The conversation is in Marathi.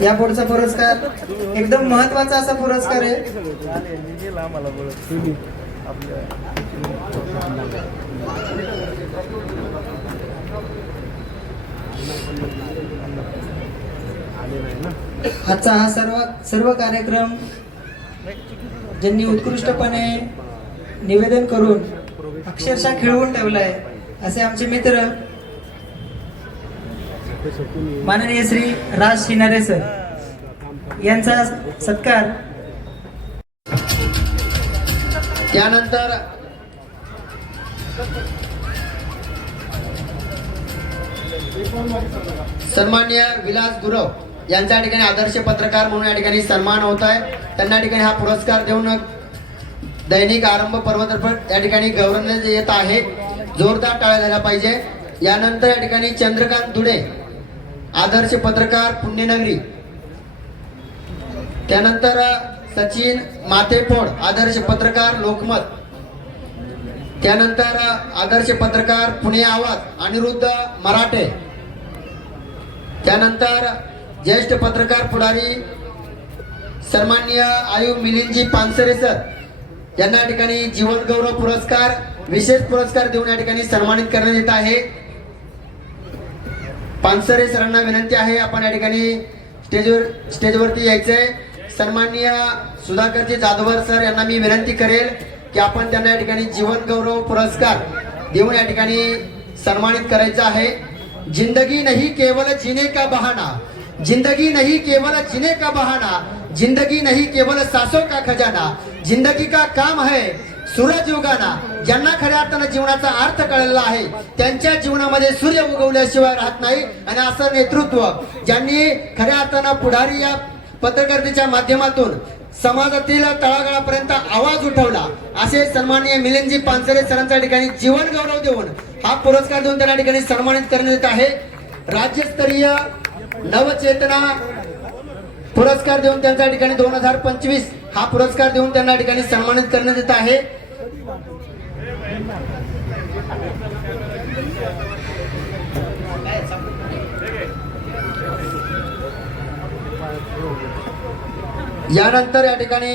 या पुढचा पुरस्कार एकदम महत्वाचा असा पुरस्कार आहे. आजचा हा सर्व कार्यक्रम ज्यांनी उत्कृष्टपणे निवेदन करून अक्षरशः खिळवून ठेवलाय असे आमचे मित्र माननीय श्री राज शिनारे सर यांचा सत्कार. त्यानंतर सन्माननीय विलास गुरव यांच्या ठिकाणी आदर्श पत्रकार म्हणून या ठिकाणी सन्मान होत आहे. त्यांना ठिकाणी हा पुरस्कार देऊन दैनिक आरंभ पर्वतर्फे या ठिकाणी गौरवण्यात येत आहे. जोरदार टाळ्या झाल्या पाहिजे. यानंतर या ठिकाणी चंद्रकांत दुडे आदर्श पत्रकार पुण्यनगरी. त्यानंतर सचिन मातेफोड आदर्श पत्रकार लोकमत. त्यानंतर आदर्श पत्रकार पुणे आवाज अनिरुद्ध मराठे. त्यानंतर ज्येष्ठ पत्रकार पुढारी सन्माननीय आयु मिलिंदजी पानसरे सर यांना या ठिकाणी जीवन गौरव पुरस्कार विशेष पुरस्कार देऊन या ठिकाणी सन्मानित करण्यात येत आहे. पानसरे सरांना विनंती आहे आपण या ठिकाणी स्टेजवरती यायचंय. सन्माननीय सुधाकरजी जाधवर सर यांना मी विनंती करेल की आपण त्यांना या ठिकाणी जीवन गौरव पुरस्कार देऊन या ठिकाणी सन्मानित करायचं आहे. जिंदगी नहीं केवल जीने का बहाना, जिंदगी नहीं केवल जीने का बहाना, जिंदगी नहीं केवल सांसों का खजाना, जिंदगी का काम है सूरज उगाना. ज्यांना खऱ्या अर्थानं जीवनाचा अर्थ कळलेला आहे त्यांच्या जीवनामध्ये सूर्य उगवल्याशिवाय राहत नाही. आणि असं नेतृत्व ज्यांनी खऱ्या अर्थानं पुढारी या पत्रकारितेच्या माध्यमातून समाजातील तळागाळापर्यंत आवाज उठवला असे सन्माननीय मिलिंदजी पानसरे सरांच्या ठिकाणी जीवन गौरव देऊन हा पुरस्कार देऊन त्या ठिकाणी सन्मानित करण्यात येत आहे. राज्यस्तरीय नवचेतना पुरस्कार देऊन त्यांच्या ठिकाणी 2025 हा पुरस्कार देऊन त्यांना ठिकाणी सन्मानित करण्यात येत आहे. यानंतर या ठिकाणी